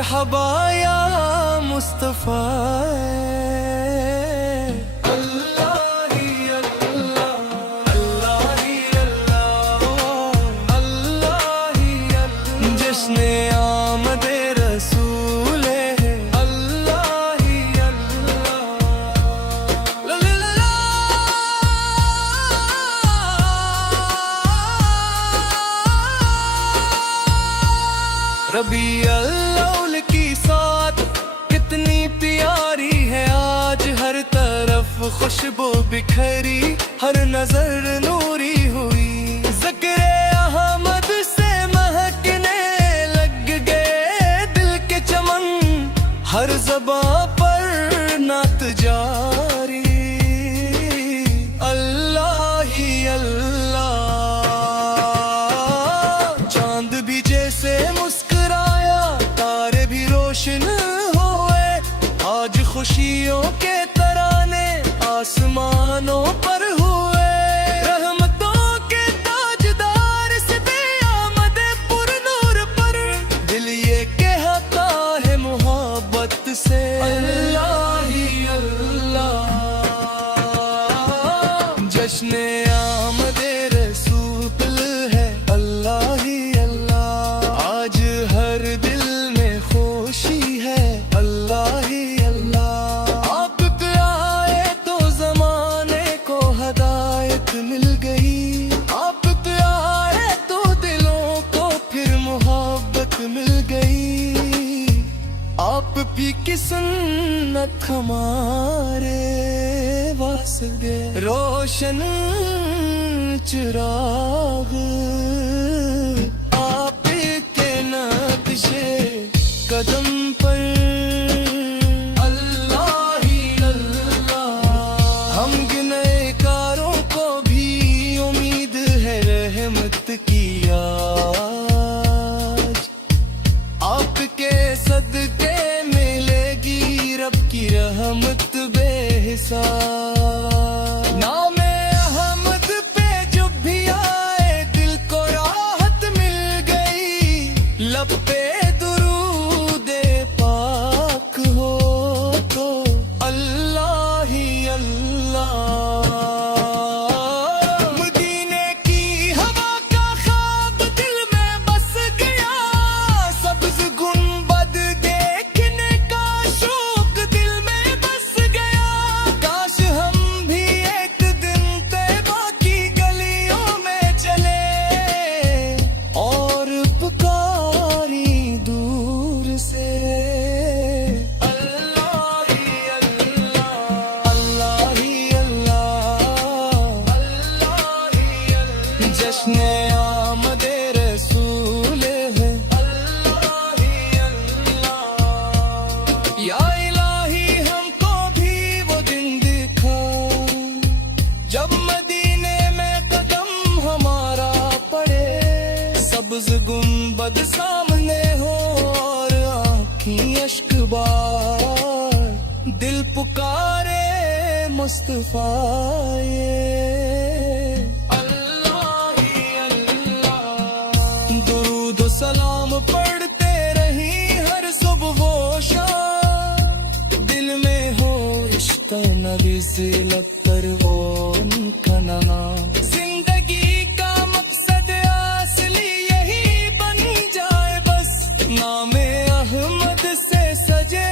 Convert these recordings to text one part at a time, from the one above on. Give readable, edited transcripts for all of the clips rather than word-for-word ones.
مرحبا یا مصطفیٰ اللہ ہی اللہ اللہ ہی اللہ اللہ ہی اللہ جشن آمد رسول ہے اللہ ہی اللہ لا لا لا لا ربیع الاول کی سات کتنی پیاری ہے آج ہر طرف خوشبو بکھری ہر نظر نوری ہوئی ذکر احمد سے مہکنے لگ گئے دل کے چمن ہر زباں پر نعت جاری اللہ ہی اللہ چاند بھی جیسے روشن ہوئے آج خوشیوں کے ترانے آسمانوں پر ہوئے رحمتوں کے تاجدار سے آمد پر نور پر دل یہ کہتا ہے محبت سے اللہ ہی اللہ جشن آمد رسول ہے اللہ ہی اللہ آج ہر دل مل گئی آپ پہ آئے تو دلوں کو پھر محبت مل گئی آپ بھی کی سنت ہمارے واسطے روشن چراغ آپ کے نقشے قدم پر کی آج آپ کے صدقے ملے گی رب کی رحمت بے حساب نام احمد پہ جب بھی آئے دل کو راحت مل گئی لب پہ درود پاک ہو تو اللہ ہی اللہ جشن آمد رسول ہے اللہ ہی اللہ یا الہی ہم کو بھی وہ دن دکھا جب مدینے میں قدم ہمارا پڑے سبز گنبد سامنے ہو اور آنکھیں اشک بار دل پکارے مصطفیٰ سلام پڑھتے رہی ہر صبح و شام دل میں ہو عشق نبی سے لگ کر وہ ان کا نام زندگی کا مقصد اصلی یہی بن جائے بس نام احمد سے سجے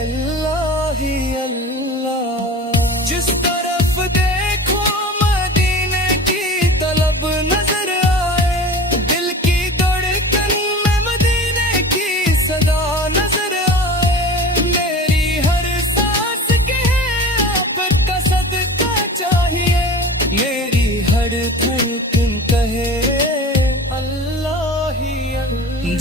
اللہ ہی اللہ جس طرف دیکھو مدینے کی طلب نظر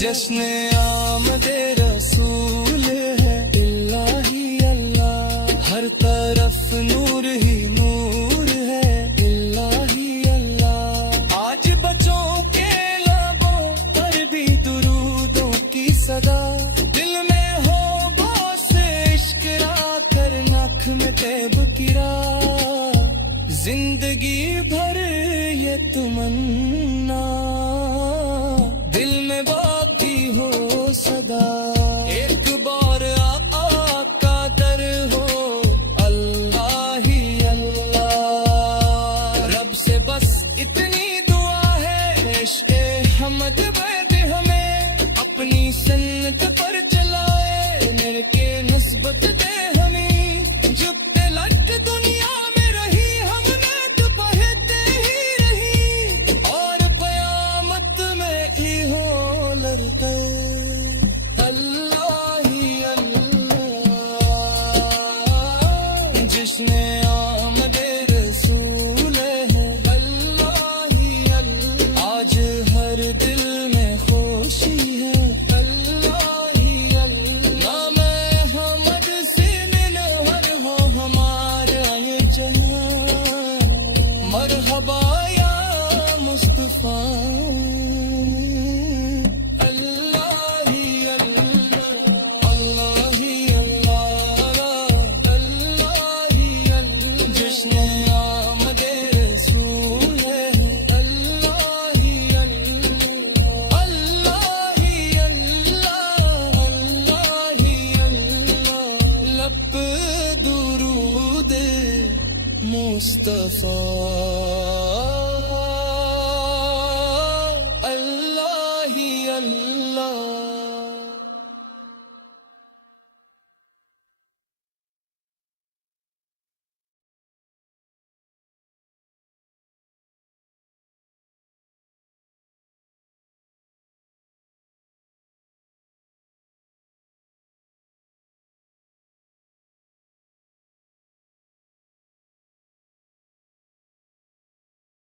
جشن آمد رسول ہے اللہ ہی اللہ ہر طرف نور ہی نور ہے اللہ ہی اللہ آج بچوں کے لبوں پر بھی درودوں کی صدا دل میں ہو بہت سے عشق را کر نخ میں طیب کرا زندگی بھر یہ تمنا دل میں باقی ہو صدا عشق حمد ورد ہمیں اپنی سنت